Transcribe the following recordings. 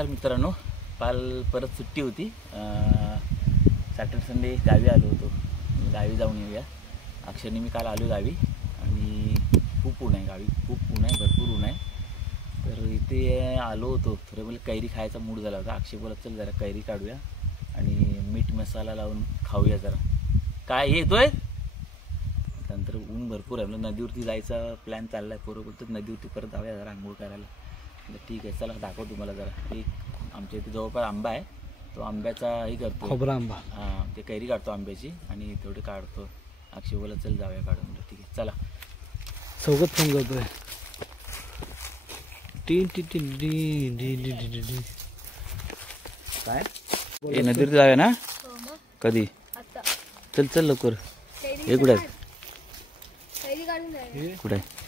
नमस्कार मित्रांनो, काल परत सुट्टी होती. सॅटर्डे संडे गावी आलो होतो. गावी जाऊन येऊया. अक्षरने मी काल आलो गावी आणि खूप ऊन आहे गावी, खूप ऊन आहे, भरपूर ऊन आहे. तर इथे आलो होतो, थोडं मला कैरी खायचा मूड झाला होता. अक्षय बोलत चल जरा कैरी काढूया आणि मीठ मसाला लावून खाऊया जरा. काय येतोय नंतर ऊन भरपूर आहे. म्हणजे नदीवरती जायचा प्लॅन चालला आहे. पोरं बोलतात नदीवरती परत जाऊया जरा आंघोळ करायला. ठीक आहे चला दाखव तुम्हाला जरा. एक आमच्या इथे जवळपास आंबा आहे, तो आंब्याचा हे करतो, खोबरा आंबा. हां, ते कैरी काढतो आंब्याची आणि थोडी काढतो. अक्षय बोला चल जाऊया काढून. ठीक आहे चला. सोबत फोन करतोय. T T T D D D D D. काय हे नदीवरती जाऊया ना? कधी? चल चल लवकर. हे कुठे आहे? कुठे आहे?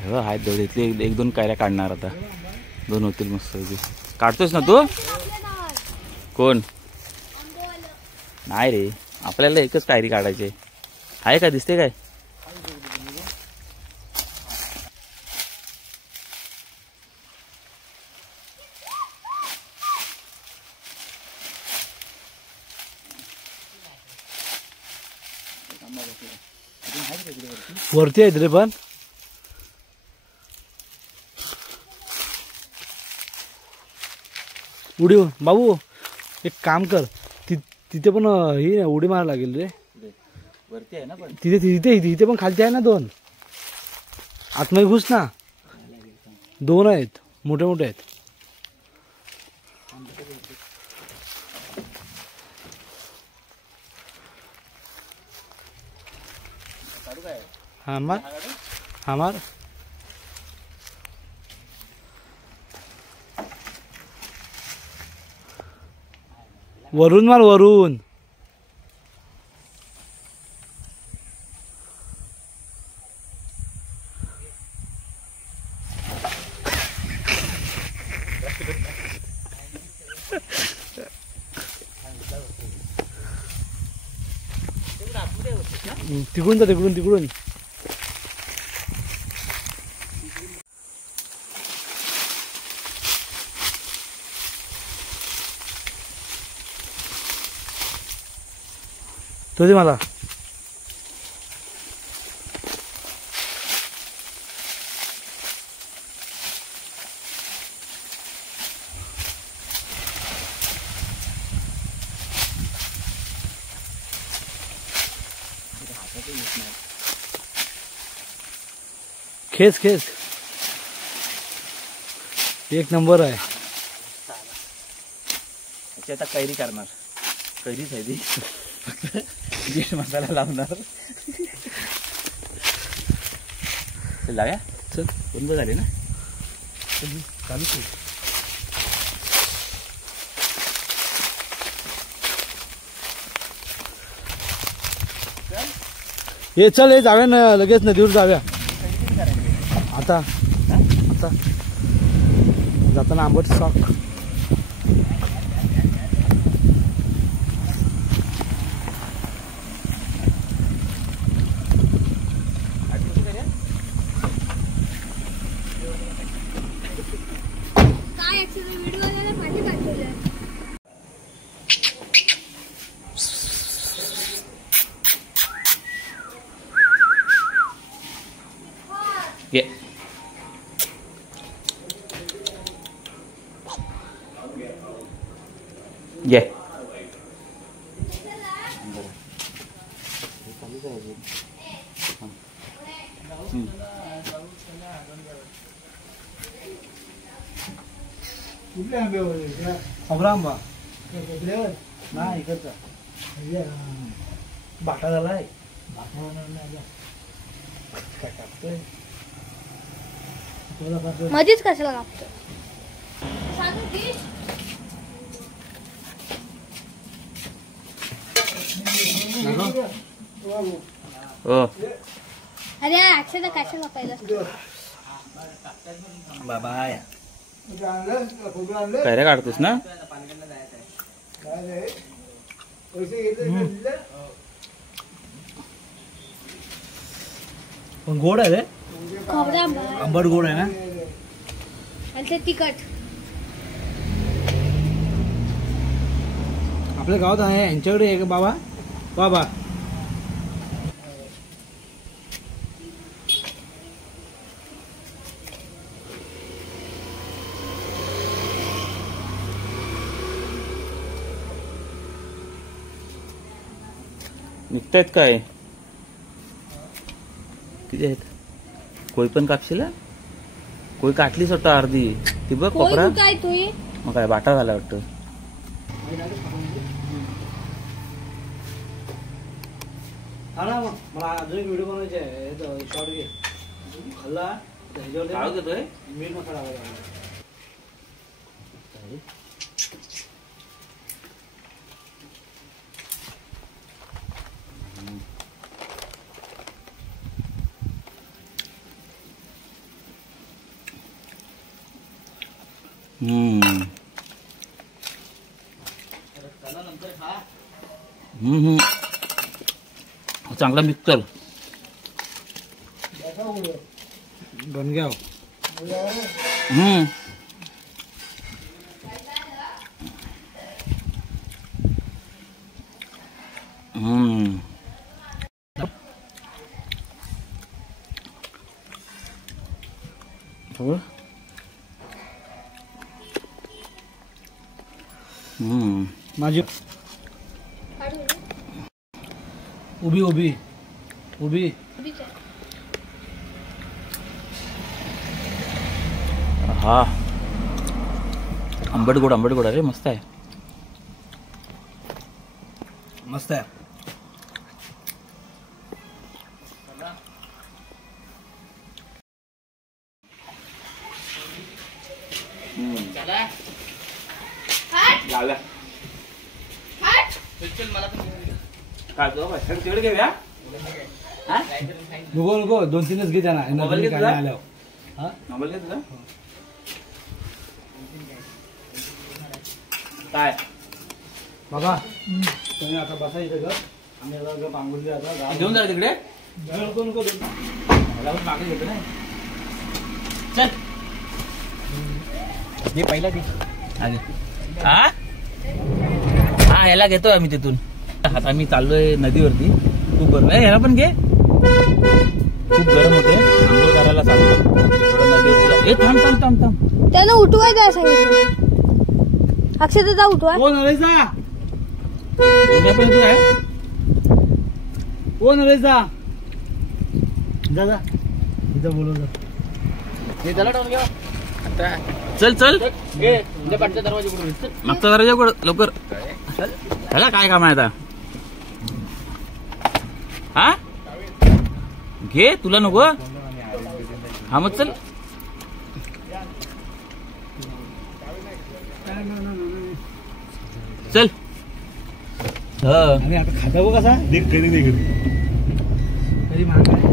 हो आहेत दोघे. इथले एक दोन कैऱ्या काढणार आता. दोन होतील मस्त. काढतोस ना तू? कोण? नाही रे, आपल्याला एकच कैरी काढायची आहे. का दिसते काय? वरती आहेत रे. पण उडी बाबू एक काम कर, तिथे पण ही उडी मारायला लागेल रे. वरती आहे ना पण तिथे तिथे तिथे पण खालती आहे ना. दोन आतमध्ये घुस ना. दोन आहेत, मोठे मोठे आहेत. हमार हमार वरून मार वरून. तिकडून जा, तिकडून तिकडून. तो दे मला. खेच खेच. एक नंबर आहे. आता कैरी करणार. कैरीच आहे ती. मीठ मसाला लावणार. लाव्या चल. बंद झाले ना? चालू ये चल. हे जाऊया ना लगेच नदीवर जाऊया. आता आता जाताना आंबट सॉक. ये ये खोबरा आंबा नाही इकडचा. बाटा झालाय. काय टाकतोय मध्येच कशाला लागतो? अरे अक्षय कशाला पाहिजे बाबा. कैऱ्या काढतोस ना? पण गोड आहे रे. खोबरा आंबट गोड आहे ना. आणि ते तिखट. आपल्या गावात आहे यांच्याकडे आहे का बाबा? बाबा निघतायत काय? किती आहेत? कोई पण कापशील? कोई काटली स्वतः अर्धी ती बघ कोपरा. काय तू मग काय बाटा झाला वाटतं. हा ना, मग मला अजून एक व्हिडिओ बनवायचे आहे. शॉर्ट घे खाल्ला काय घेतोय? मीठ मसाला टाकायचा. चांगला मिक्सर बन गया. माझी उभी उभी उभी. हा आंबट गोड अरे मस्त आहे. मस्त आहे. तिकडे घेऊया. नको नको 2-3च घे त्यांना. मोबाईल घे तुझा? आल्यावर मोबाईल घे तुझा. काय बघा तुम्ही आता बसा इथं घर. आम्ही आता पांगुरली आता घेऊन जा तिकडे. नको नको मला पण मागे घेतो नाही. चल दे पहिला दे. हा हा याला घेतोय आम्ही तिथून. आता आम्ही चाललोय नदीवरती. खूप गरम आहे. ह्याला पण घे. खूप गरम होते. आंघोळ करायला चाललो थोडं नदीवरती. थांब थांब थांब थांब. त्यानं उठवाय काय सांगितलं? अक्षता जा उठवा. ओ नरेशा उद्यापर्यंत तू आहे. ओ नरेशा जा जा इथं बोलव जा. चल चल मागचा दरवाजा उघड लवकर. ह्याला काय काम आहे आता? हा घे तुला नको. हा मग चल. चल आणि आता खाता बघ कसा देख कधी दे कधी महाग आहे.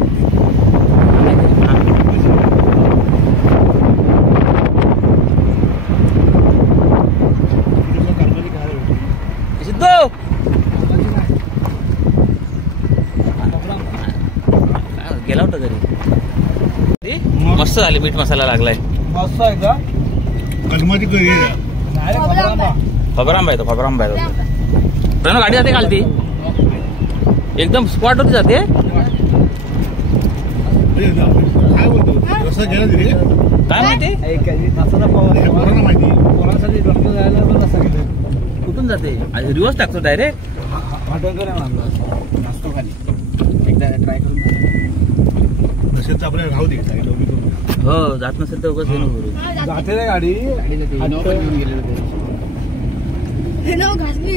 गेला होता घरी. मस्त झाली. मीठ मसाला लागलाय. मस्त आहे का? कलमाची करी खबर आंबा येतो. खबर आंबा येतो. प्रणव गाडी जाते कालती एकदम स्पॉट वरती जाते. काय बोलतो रस्ता गेला तरी काय माहिती मसाला पोरांना माहिती. पोरांसाठी डॉक्टर जायला पण रस्ता घेतोय. कुठून जाते? रिवर्स टाकतो डायरेक्ट. हॉटेल नाश्तो खाली एकदा ट्राय करून नसेल तर आपल्याला राहू दे. हो जात नसेल तर उगाच येणं करू. जाते रे गाडी. घासली.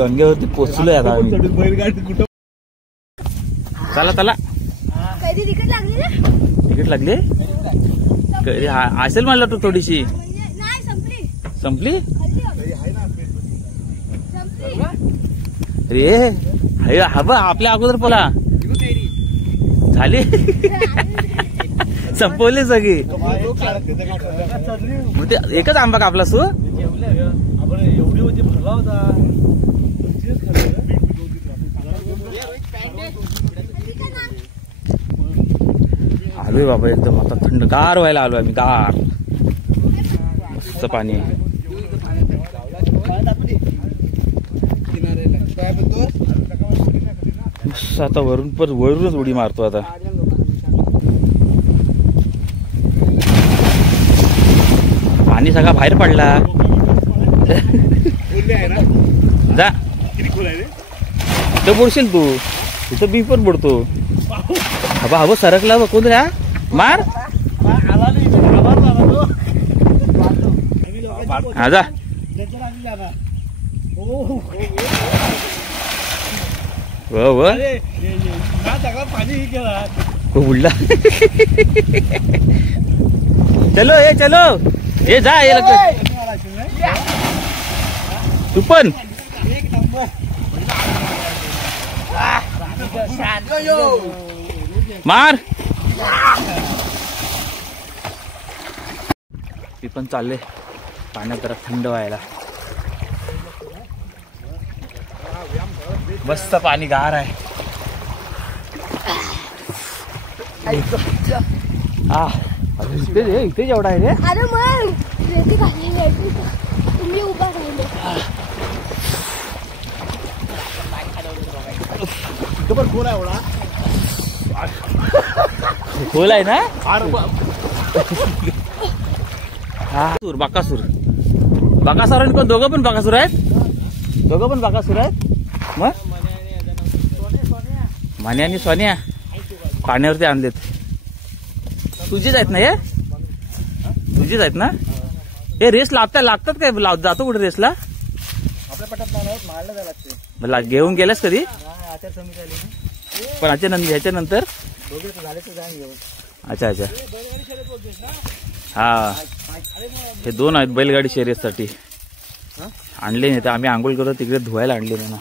डोंग्यावरती पोचलोय आता आम्ही. बैलगाडी कुठं चला चला. कधी तिकट लागली ना तिकीट लागली असेल म्हणलं तू थोडीशी. म्हणजे नाही संपली संपली संपली रे. हा बा आपल्या अगोदर बोला झाली. संपवली सगळी. मग ते एकच आंबा कापला सो. एवढी होती भरला होता. आलोय बाबा एकदम आता थंडगार व्हायला आलोय आम्ही. गार मस्त पाणी आहे. मस्त आता वरूनच उडी मारतो आता. पाणी सगळा बाहेर पडला. जा किती खोल आहे रे? इथं बुडशील तू. इथं मी पण बुडतो. हवा हवं सरकला बघ. कोण रे मार. हा जा. पाणी केला बुडला. चलो ये चलो ये जा ये तू पण. मार. मी पण चालले पाण्यात जरा थंड व्हायला. मस्त पाणी गार आहे. इथे जेवढा आहे रे. अरे मग रेती खाली तुम्ही उभा राहिले. खोल आहे एवढा. खोल आहे ना. हा बाकासूर. बाकासूर आणि कोण दोघं पण बाकासूर आहेत. दोघं पण बाकासूर आहेत. मग मान्या आणि सोन्या पाण्यावरती आणलेत. तुझीच आहेत ना हे. तुझीच आहेत ना हे. रेस लागतात काय. जातो कुठे रेसला. आपल्या पटात मारलं जायला लागते. घेऊन गेलास कधी. आचारसंहिता आली ना. पण ह्याच्यानंतर दोघे झाले तर जाईन घेऊन. अच्छा अच्छा. हा हे दोन आहेत बैलगाडी शर्यतीसाठी आणले नाही. तर आम्ही आंघोळ करतो तिकडे धुवायला आणले नाही ना.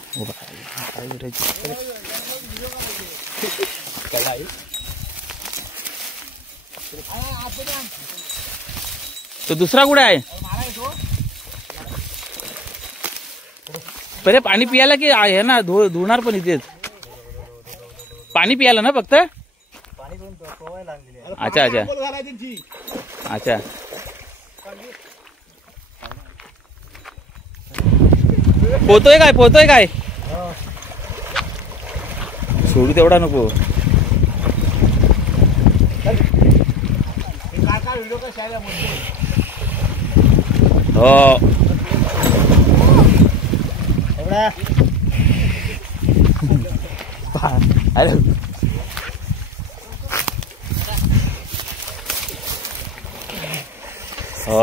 तो दुसरा कुठे आहे. पहिले पाणी पियाला की आहे ना. धुणार पण इथेच. पाणी पियाला ना फक्त. अच्छा अच्छा अच्छा. पोहतोय काय सोडू तेवढा नको. हो अरे हो.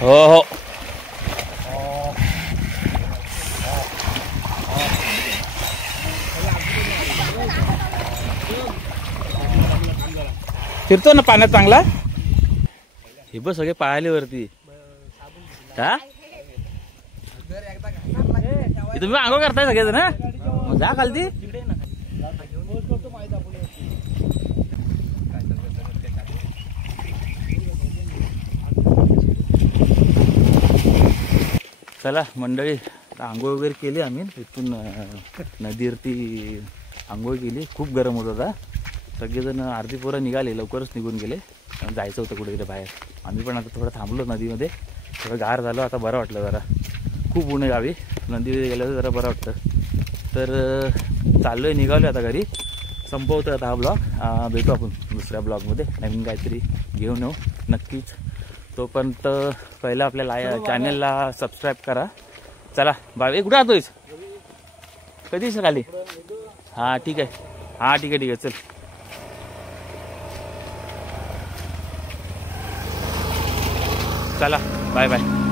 हो हो फिरतो ना पाण्यात चांगला. हे बघ सगळे पाळले वरती. हा तुम्ही आंघोळ करताय सगळेजण ना. मग जा खालती. चला मंडळी आंघोळ वगैरे केली आम्ही. इथून नदीवरती आंघोळ केली. खूप गरम होत होता. सगळेजण अर्धी पोरं निघाले. लवकरच निघून गेले. जायचं होतं कुठे बाहेर. आम्ही पण आता थोडं थांबलो नदीमध्ये. थोडं गार झालं. आता बरं वाटलं जरा. खूप ऊन आहे गावी. नदीमध्ये गेलं जरा बरं वाटतं. तर चाललोय निघालो आता घरी. संपवतो आता हा ब्लॉग. भेटू आपण दुसऱ्या ब्लॉगमध्ये. नवीन काहीतरी घेऊन येऊ नक्कीच. तोपर्यंत पहिलं आपल्या चॅनलला सबस्क्राईब करा. चला बाय. कुठे राहतोयस. कधीच खाली. हां ठीक आहे. हां ठीक आहे चल. चला बाय बाय.